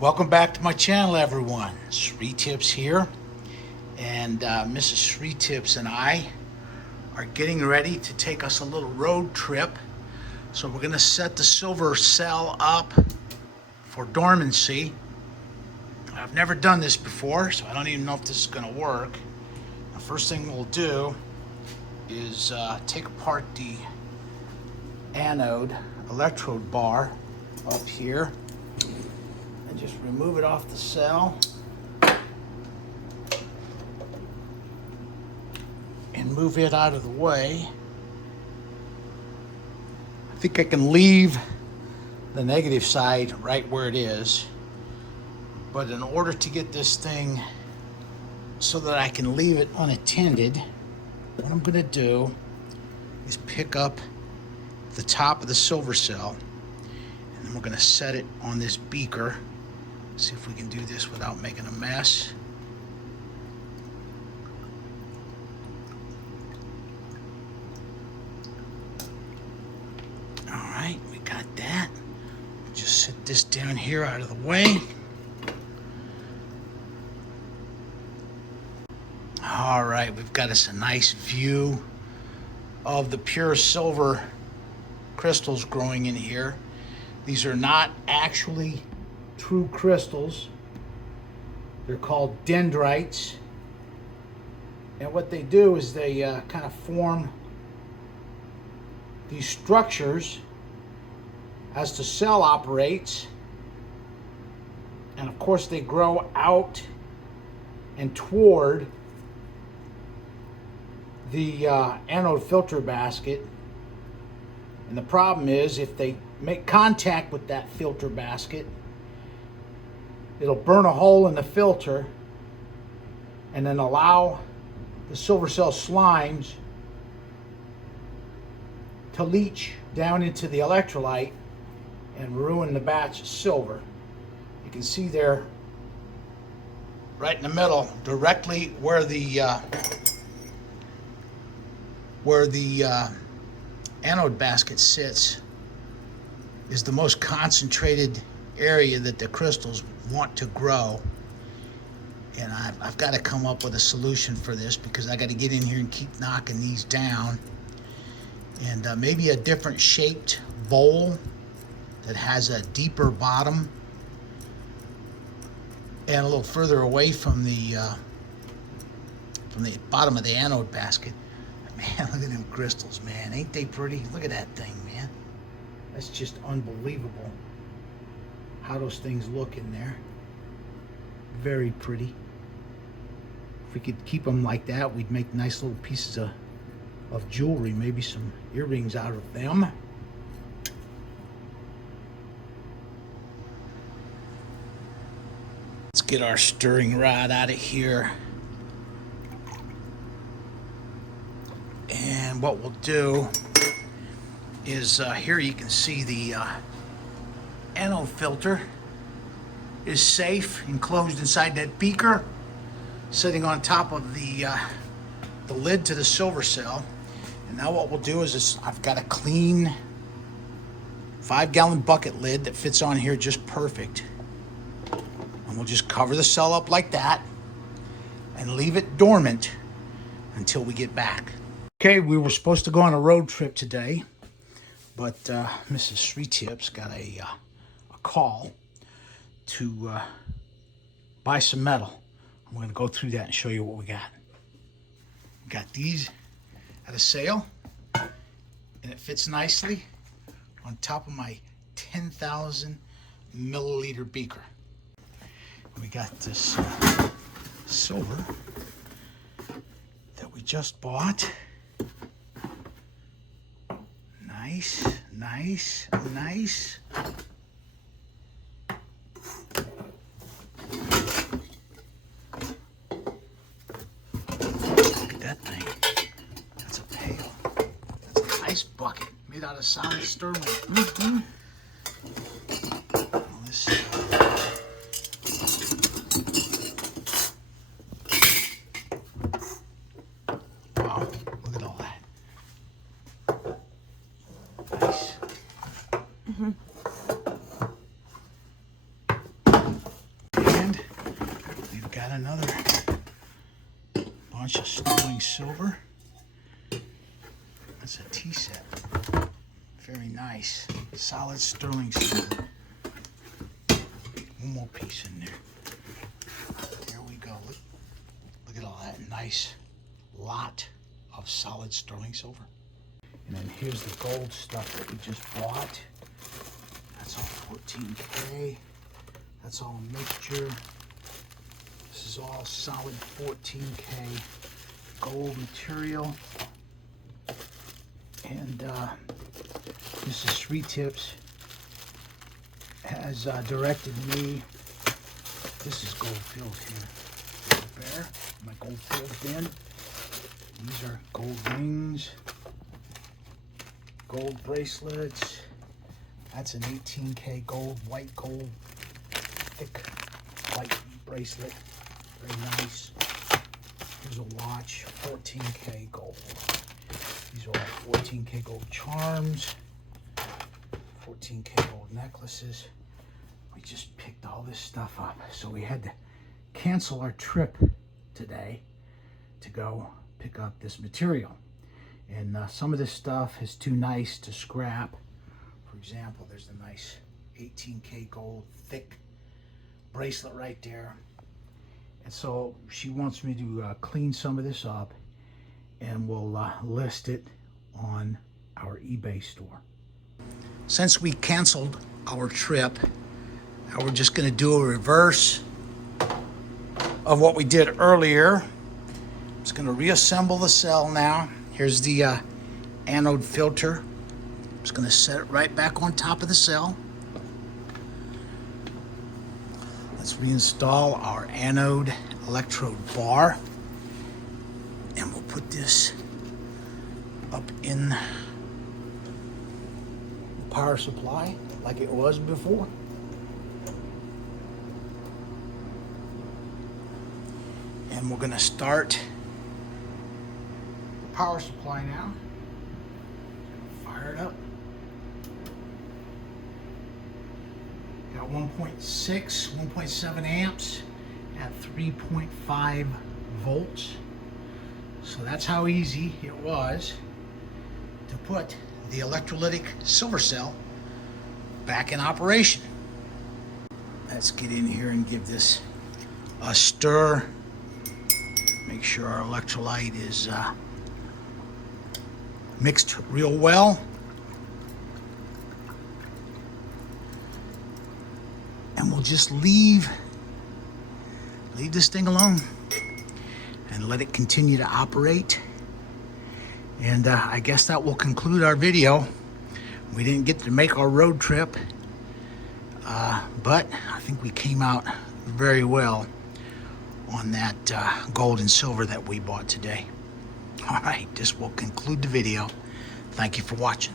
Welcome back to my channel, everyone. Sri Tips here, and Mrs. Sri Tips and I are getting ready to take us a little road trip. So we're going to set the silver cell up for dormancy. I've never done this before, so I don't even know if this is going to work. The first thing we'll do is take apart the anode electrode bar up here and just remove it off the cell and move it out of the way. I think I can leave the negative side right where it is, but in order to get this thing so that I can leave it unattended, what I'm going to do is pick up the top of the silver cell, and then we're going to set it on this beaker. See if we can do this without making a mess. All right, we got that. Just set this down here out of the way. All right, we've got us a nice view of the pure silver crystals growing in here. These are not actually true crystals. They're called dendrites. And what they do is they kind of form these structures as the cell operates. And of course they grow out and toward the anode filter basket. And the problem is, if they make contact with that filter basket, it'll burn a hole in the filter and then allow the silver cell slimes to leach down into the electrolyte and ruin the batch of silver. You can see there, right in the middle, directly where the anode basket sits, is the most concentrated area that the crystals want to grow. And I've got to come up with a solution for this, because I got to get in here and keep knocking these down. And maybe a different shaped bowl that has a deeper bottom and a little further away from the bottom of the anode basket. Man, look at them crystals, man. Ain't they pretty? Look at that thing, man. That's just unbelievable how those things look in there. Very pretty. If we could keep them like that, we'd make nice little pieces of jewelry, maybe some earrings out of them. Let's get our stirring rod out of here. And what we'll do is, here you can see the anode filter is safe, enclosed inside that beaker, sitting on top of the lid to the silver cell. And now what we'll do is I've got a clean 5-gallon bucket lid that fits on here just perfect. And we'll just cover the cell up like that and leave it dormant until we get back. Okay, we were supposed to go on a road trip today, but Mrs. Sri Tips got a call to buy some metal. I'm going to go through that and show you what we got. We got these at a sale, and it fits nicely on top of my 10,000 milliliter beaker. We got this silver that we just bought. Nice, nice, nice. Look at that thing. That's a pail. That's an ice bucket made out of solid sterling. This, wow, look at all that. Nice. got another bunch of sterling silver. That's a tea set. Very nice. Solid sterling silver. One more piece in there. There we go. Look at all that nice lot of solid sterling silver. And then here's the gold stuff that we just bought. That's all 14K. That's all mixture. This is all solid 14K gold material. And Mrs. Sweet Tips has directed me. This is gold filled here. There, my gold filled bin. These are gold rings, gold bracelets. That's an 18K gold, white gold, thick white bracelet. Very nice. Here's a watch, 14K gold. These are all 14K gold charms, 14K gold necklaces. We just picked all this stuff up. So we had to cancel our trip today to go pick up this material. And some of this stuff is too nice to scrap. For example, there's a nice 18K gold thick bracelet right there. And so she wants me to clean some of this up, and we'll list it on our eBay store. Since we canceled our trip, we're just going to do a reverse of what we did earlier. I'm just going to reassemble the cell now. Here's the anode filter. I'm just going to set it right back on top of the cell. Let's reinstall our anode electrode bar. And we'll put this up in the power supply like it was before. And we're going to start the power supply now. Fire it up. Got 1.6, 1.7 amps at 3.5 volts. So that's how easy it was to put the electrolytic silver cell back in operation. Let's get in here and give this a stir. Make sure our electrolyte is mixed real well. And we'll just leave this thing alone and let it continue to operate. And I guess that will conclude our video. We didn't get to make our road trip, but I think we came out very well on that gold and silver that we bought today. All right, this will conclude the video. Thank you for watching.